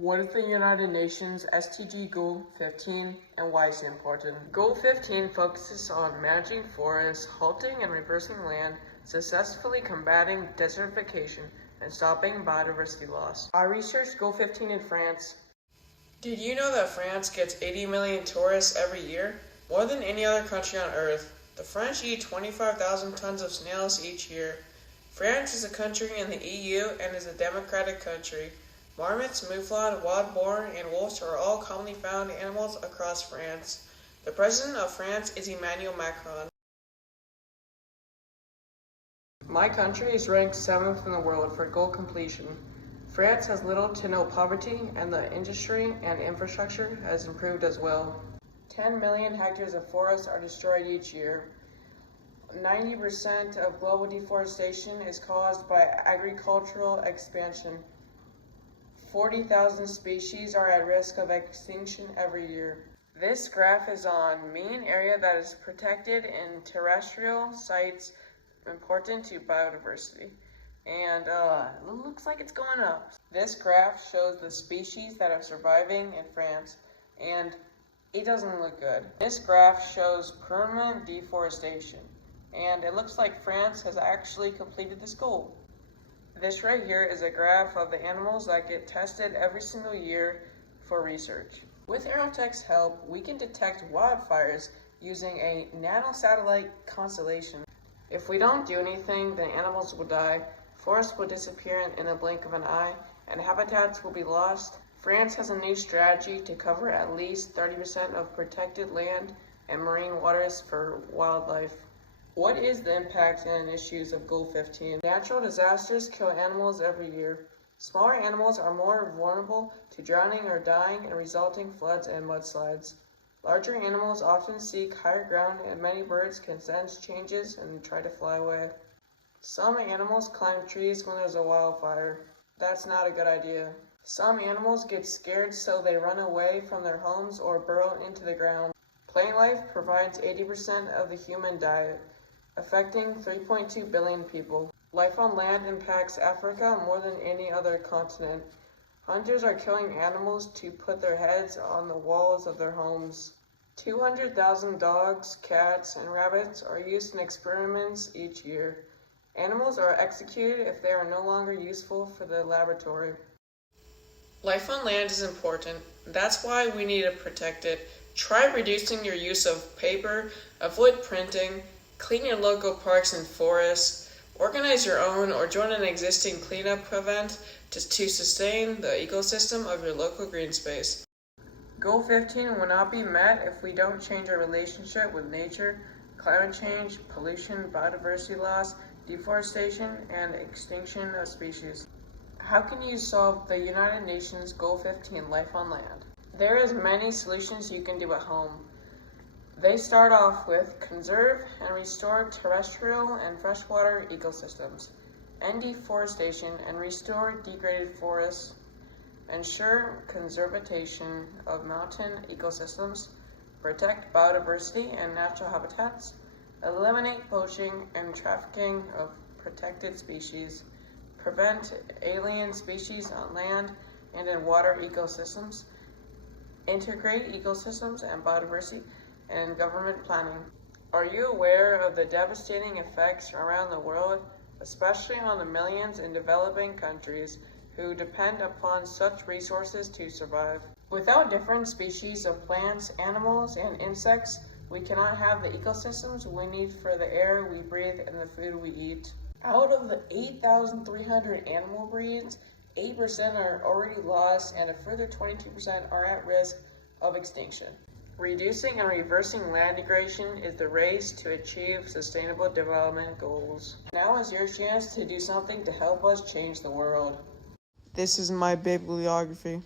What is the United Nations SDG Goal 15 and why is it important? Goal 15 focuses on managing forests, halting and reversing land, successfully combating desertification, and stopping biodiversity loss. I researched Goal 15 in France. Did you know that France gets 80 million tourists every year? More than any other country on Earth. The French eat 25,000 tons of snails each year. France is a country in the EU and is a democratic country. Marmots, mouflon, wild boar, and wolves are all commonly found animals across France. The president of France is Emmanuel Macron. My country is ranked 7th in the world for goal completion. France has little to no poverty, and the industry and infrastructure has improved as well. 10 million hectares of forests are destroyed each year. 90% of global deforestation is caused by agricultural expansion. 40,000 species are at risk of extinction every year. This graph is on mean area that is protected in terrestrial sites important to biodiversity. And it looks like it's going up. This graph shows the species that are surviving in France, and it doesn't look good. This graph shows permanent deforestation, and it looks like France has actually completed this goal. This right here is a graph of the animals that get tested every single year for research. With Aerotech's help, we can detect wildfires using a nanosatellite constellation. If we don't do anything, then animals will die, forests will disappear in a blink of an eye, and habitats will be lost. France has a new strategy to cover at least 30% of protected land and marine waters for wildlife. What is the impact and issues of Goal 15? Natural disasters kill animals every year. Smaller animals are more vulnerable to drowning or dying and resulting floods and mudslides. Larger animals often seek higher ground, and many birds can sense changes and try to fly away. Some animals climb trees when there's a wildfire. That's not a good idea. Some animals get scared, so they run away from their homes or burrow into the ground. Plant life provides 80% of the human diet, affecting 3.2 billion people. Life on land impacts Africa more than any other continent. Hunters are killing animals to put their heads on the walls of their homes. 200,000 dogs, cats, and rabbits are used in experiments each year. Animals are executed if they are no longer useful for the laboratory. Life on land is important. That's why we need to protect it. Try reducing your use of paper, avoid printing, clean your local parks and forests, organize your own or join an existing cleanup event to sustain the ecosystem of your local green space. Goal 15 will not be met if we don't change our relationship with nature, climate change, pollution, biodiversity loss, deforestation, and extinction of species. How can you solve the United Nations Goal 15 Life on Land? There is many solutions you can do at home. They start off with conserve and restore terrestrial and freshwater ecosystems, end deforestation and restore degraded forests, ensure conservation of mountain ecosystems, protect biodiversity and natural habitats, eliminate poaching and trafficking of protected species, prevent alien species on land and in water ecosystems, integrate ecosystems and biodiversity, and government planning. Are you aware of the devastating effects around the world, especially on the millions in developing countries who depend upon such resources to survive? Without different species of plants, animals, and insects, we cannot have the ecosystems we need for the air we breathe and the food we eat. Out of the 8,300 animal breeds, 8% are already lost and a further 22% are at risk of extinction. Reducing and reversing land degradation is the race to achieve sustainable development goals. Now is your chance to do something to help us change the world. This is my bibliography.